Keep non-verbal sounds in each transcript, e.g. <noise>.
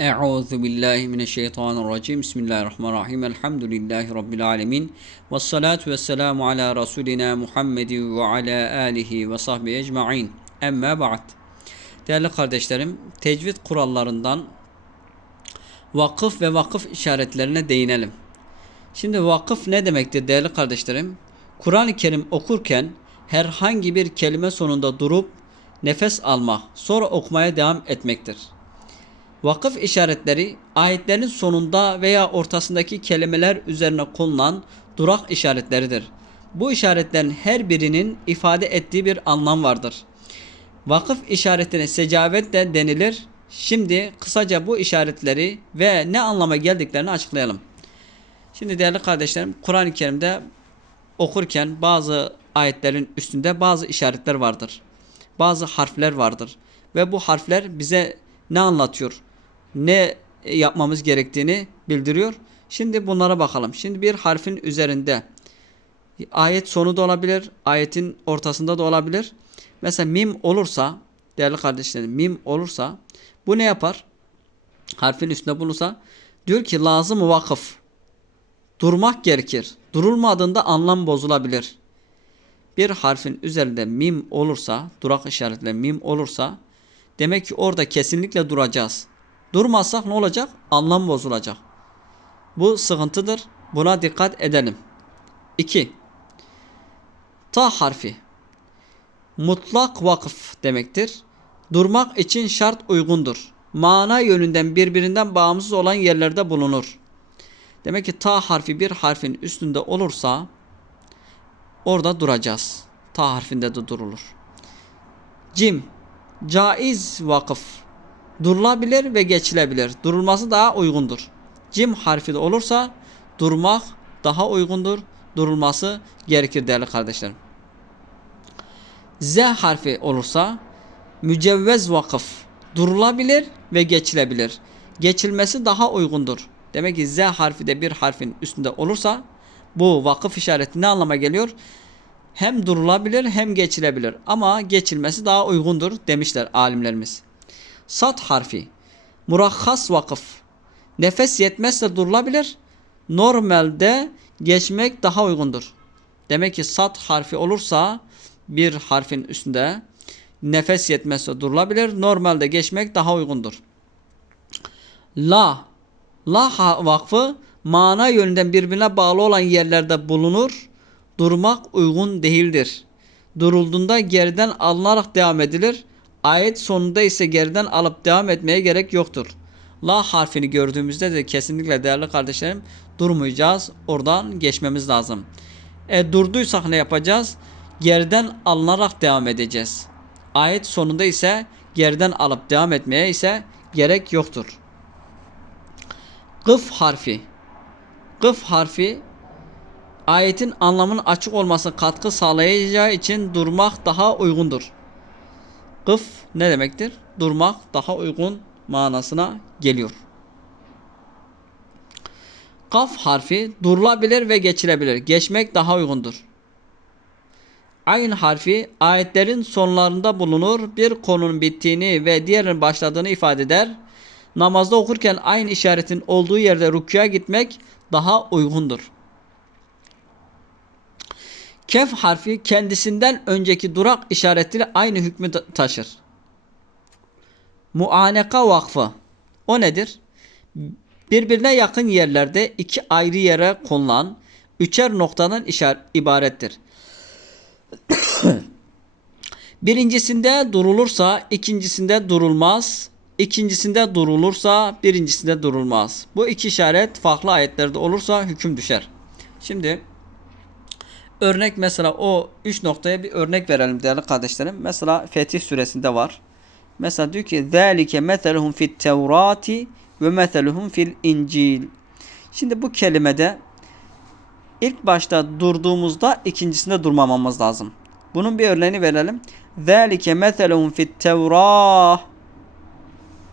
Euzu billahi mineşşeytanirracim. Bismillahirrahmanirrahim. Elhamdülillahi rabbil alamin. Ves salatu vesselamu ala rasulina Muhammedin ve ala alihi ve sahbihi ecmaîn. Amma ba'd. Değerli kardeşlerim, tecvid kurallarından vakıf ve vakıf işaretlerine değinelim. Şimdi vakıf ne demektir değerli kardeşlerim? Kur'an-ı Kerim okurken herhangi bir kelime sonunda durup nefes almak, sonra okumaya devam etmektir. Vakıf işaretleri ayetlerin sonunda veya ortasındaki kelimeler üzerine konulan durak işaretleridir. Bu işaretlerin her birinin ifade ettiği bir anlam vardır. Vakıf işaretine secavet de denilir. Şimdi kısaca bu işaretleri ve ne anlama geldiklerini açıklayalım. Şimdi değerli kardeşlerim Kur'an-ı Kerim'de okurken bazı ayetlerin üstünde bazı işaretler vardır. Bazı harfler vardır. Ve bu harfler bize ne anlatıyor? Ne yapmamız gerektiğini bildiriyor. Şimdi bunlara bakalım. Şimdi bir harfin üzerinde ayet sonu da olabilir, ayetin ortasında da olabilir. Mesela mim olursa, değerli kardeşlerim mim olursa bu ne yapar? Harfin üstünde bulunsa diyor ki lazım vakıf. Durmak gerekir. Durulmadığında anlam bozulabilir. Bir harfin üzerinde mim olursa, durak işaretle mim olursa demek ki orada kesinlikle duracağız. Durmazsak ne olacak? Anlam bozulacak. Bu sıkıntıdır. Buna dikkat edelim. 2. Ta harfi. Mutlak vakıf demektir. Durmak için şart uygundur. Mana yönünden birbirinden bağımsız olan yerlerde bulunur. Demek ki ta harfi bir harfin üstünde olursa orada duracağız. Ta harfinde de durulur. Cim. Caiz vakıf. Durulabilir ve geçilebilir. Durulması daha uygundur. Cim harfi de olursa durmak daha uygundur. Durulması gerekir değerli kardeşlerim. Z harfi olursa mücevvez vakıf durulabilir ve geçilebilir. Geçilmesi daha uygundur. Demek ki Z harfi de bir harfin üstünde olursa bu vakıf işareti ne anlama geliyor? Hem durulabilir hem geçilebilir ama geçilmesi daha uygundur demişler alimlerimiz. Sat harfi murakhas vakıf nefes yetmezse durulabilir. Normalde geçmek daha uygundur. Demek ki sat harfi olursa bir harfin üstünde nefes yetmezse durulabilir. Normalde geçmek daha uygundur. La La vakfı mana yönünden birbirine bağlı olan yerlerde bulunur. Durmak uygun değildir. Durulduğunda geriden alınarak devam edilir. Ayet sonunda ise geriden alıp devam etmeye gerek yoktur. La harfini gördüğümüzde de kesinlikle değerli kardeşlerim durmayacağız. Oradan geçmemiz lazım. E durduysak ne yapacağız? Geriden alınarak devam edeceğiz. Ayet sonunda ise geriden alıp devam etmeye ise gerek yoktur. Gıf harfi. Gıf harfi ayetin anlamının açık olması katkı sağlayacağı için durmak daha uygundur. Gıf ne demektir? Durmak daha uygun manasına geliyor. Kaf harfi durulabilir ve geçilebilir. Geçmek daha uygundur. Ayn harfi ayetlerin sonlarında bulunur. Bir konunun bittiğini ve diğerinin başladığını ifade eder. Namazda okurken aynı işaretin olduğu yerde rükûya gitmek daha uygundur. Kef harfi kendisinden önceki durak işaretiyle aynı hükmü taşır. Muaneka vakfı. O nedir? Birbirine yakın yerlerde iki ayrı yere konulan üçer noktadan ibarettir. <coughs> Birincisinde durulursa ikincisinde durulmaz. İkincisinde durulursa birincisinde durulmaz. Bu iki işaret farklı ayetlerde olursa hüküm düşer. Şimdi örnek mesela o üç noktaya bir örnek verelim değerli kardeşlerim. Mesela Fetih suresinde var. Mesela diyor ki ذَٰلِكَ مَثَلُهُمْ فِي التَّوْرَاتِ وَمَثَلُهُمْ فِي الْاِنْجِيلِ Şimdi bu kelimede ilk başta durduğumuzda ikincisinde durmamamız lazım. Bunun bir örneğini verelim. ذَٰلِكَ مَثَلُهُمْ فِي التَّوْرَاتِ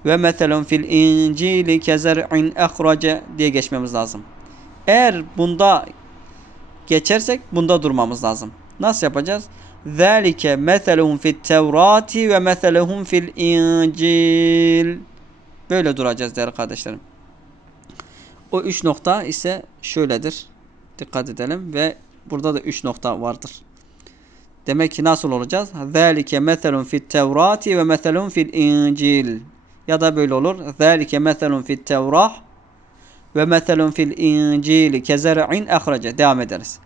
ve metelun fil incili kezer'in ehrace diye geçmemiz lazım. Eğer bunda geçersek bunda durmamız lazım. Nasıl yapacağız? Meselun fit tevrati ve meseluhum fil incil. Böyle duracağız değerli kardeşlerim. O üç nokta ise şöyledir. Dikkat edelim ve burada da üç nokta vardır. Demek ki nasıl olacağız? Meselun fit Tevrati ve meselun fil İncil. Ya da böyle olur. Zalike meselun fit Tevrah ومثل في الإنجيل كزرع أخرج دام درس.